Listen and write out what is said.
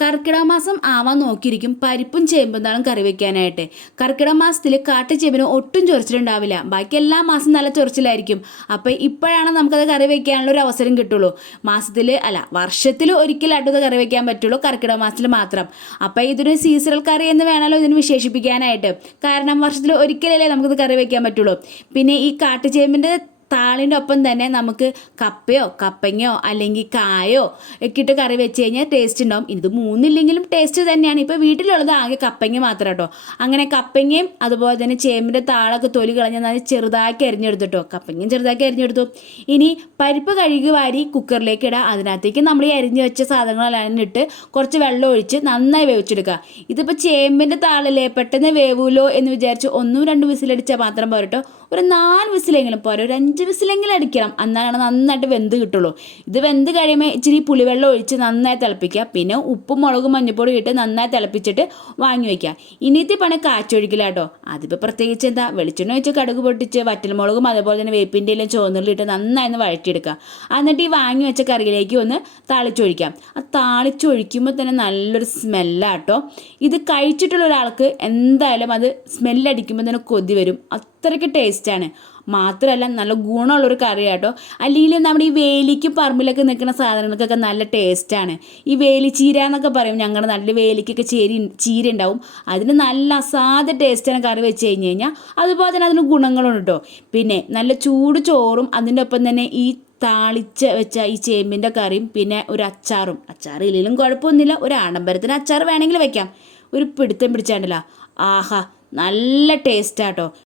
കർക്കിടക മാസം ആവാൻ നോക്കിയിരിക്കും പരിപ്പും ചേമ്പും താളും കറി വെക്കാനായിട്ട്. കർക്കിടക മാസത്തിൽ കാട്ടുചേമ്പിന് ഒട്ടും ചൊറിച്ചിലുണ്ടാവില്ല, ബാക്കി എല്ലാ മാസം നല്ല ചൊറിച്ചിലായിരിക്കും. അപ്പോൾ ഇപ്പോഴാണ് നമുക്കത് കറി വെക്കാനുള്ള ഒരു അവസരം കിട്ടുള്ളൂ. വർഷത്തിൽ ഒരിക്കലായിട്ടും ഇത് കറി വെക്കാൻ പറ്റുള്ളൂ, കർക്കിടക മാസത്തിൽ മാത്രം. അപ്പോൾ ഇതൊരു സീസണൽ കറി എന്ന് വേണമല്ലോ ഇതിന് വിശേഷിപ്പിക്കാനായിട്ട്. കാരണം വർഷത്തിൽ ഒരിക്കലല്ലേ നമുക്കിത് കറി വെക്കാൻ പറ്റുള്ളൂ. പിന്നെ ഈ കാട്ടുചേമ്പിൻ്റെ താളിൻ്റെ ഒപ്പം തന്നെ നമുക്ക് കപ്പയോ കപ്പങ്ങയോ അല്ലെങ്കിൽ കായോ ഒക്കെ ഇട്ട് കറി വെച്ച് കഴിഞ്ഞാൽ ടേസ്റ്റ് ഉണ്ടാവും. ഇത് മൂന്നില്ലെങ്കിലും ടേസ്റ്റ് തന്നെയാണ്. ഇപ്പോൾ വീട്ടിലുള്ളത് ആകെ കപ്പങ്ങ മാത്രം കേട്ടോ. അങ്ങനെ കപ്പങ്ങയും അതുപോലെ തന്നെ ചേമ്പിൻ്റെ താളൊക്കെ തൊലി കളഞ്ഞ് ചെറുതാക്കി അരിഞ്ഞെടുത്തിട്ടോ. കപ്പങ്ങയും ചെറുതാക്കി അരിഞ്ഞെടുത്തു. ഇനി പരിപ്പ് കഴുകി വാരി കുക്കറിലേക്ക് ഇടുക. അതിനകത്തേക്ക് നമ്മൾ ഈ അരിഞ്ഞു വെച്ച സാധനങ്ങളെല്ലാം ഇട്ട് കുറച്ച് വെള്ളം ഒഴിച്ച് നന്നായി വേവിച്ചെടുക്കുക. ഇതിപ്പോൾ ചേമ്പിൻ്റെ താളല്ലേ, പെട്ടെന്ന് വേവൂലോ എന്ന് വിചാരിച്ച് 1-2 വിസിലടിച്ചാൽ മാത്രം പോരട്ടോ, ഒരു 4 വിസിലെങ്കിലും പോരാ, ഒരു 5 വിസിലെങ്കിലും അടിക്കണം. എന്നാലാണ് നന്നായിട്ട് വെന്ത് കിട്ടുള്ളൂ. ഇത് വെന്ത് കഴിയുമ്പോൾ ഇച്ചിരി പുളിവെള്ളം ഒഴിച്ച് നന്നായി തിളപ്പിക്കുക. പിന്നെ ഉപ്പും മുളകും മഞ്ഞൾപ്പൊടി ഇട്ട് നന്നായി തിളപ്പിച്ചിട്ട് വാങ്ങി വയ്ക്കുക. ഇനിയത്തെ പണി കാച്ചൊഴിക്കലാട്ടോ. അതിപ്പോൾ പ്രത്യേകിച്ച് എന്താ, വെളിച്ചെണ്ണ ഒഴിച്ച് കടുക് പൊട്ടിച്ച് വറ്റൽമുളകും അതുപോലെ തന്നെ വേപ്പിൻ്റെ എല്ലാം ചുവന്നുള്ളിട്ട് നന്നായി ഒന്ന് വഴറ്റിയെടുക്കുക. എന്നിട്ട് ഈ വാങ്ങി വെച്ച കറിയിലേക്ക് ഒന്ന് താളിച്ചൊഴിക്കാം. ആ താളിച്ചൊഴിക്കുമ്പോൾ തന്നെ നല്ലൊരു സ്മെല്ലാട്ടോ. ഇത് കഴിച്ചിട്ടുള്ള ഒരാൾക്ക് എന്തായാലും അത് സ്മെല്ലടിക്കുമ്പോൾ തന്നെ കൊതി വരും. അത്രയ്ക്ക് ടേസ്റ്റാണ്. മാത്രമല്ല നല്ല ഗുണമുള്ളൊരു കറിയാട്ടോ. അല്ലെങ്കിൽ നമ്മുടെ ഈ വേലിക്ക് പറമ്പിലൊക്കെ നിൽക്കുന്ന സാധനങ്ങൾക്കൊക്കെ നല്ല ടേസ്റ്റാണ്. ഈ വേലിച്ചീര എന്നൊക്കെ പറയും, ഞങ്ങളുടെ നല്ല വേലിക്കൊക്കെ ചീര ഉണ്ടാവും. അതിന് നല്ല അസാധ്യ ടേസ്റ്റാണ് കറി വെച്ച് കഴിഞ്ഞാൽ. അതുപോലെ തന്നെ അതിന് ഗുണങ്ങളുണ്ട് കേട്ടോ. പിന്നെ നല്ല ചൂട് ചോറും അതിൻ്റെ ഒപ്പം തന്നെ ഈ താളിച്ച് വെച്ച ഈ ചേമ്പിൻ്റെ കറിയും പിന്നെ ഒരു അച്ചാറും. അച്ചാർ ഇല്ലെങ്കിലും കുഴപ്പമൊന്നുമില്ല, ഒരു ആഡംബരത്തിന് അച്ചാർ വേണമെങ്കിൽ വെക്കാം. ഒരു പിടുത്തം പിടിച്ചാണ്ടല്ലോ, ആഹാ നല്ല ടേസ്റ്റാട്ടോ.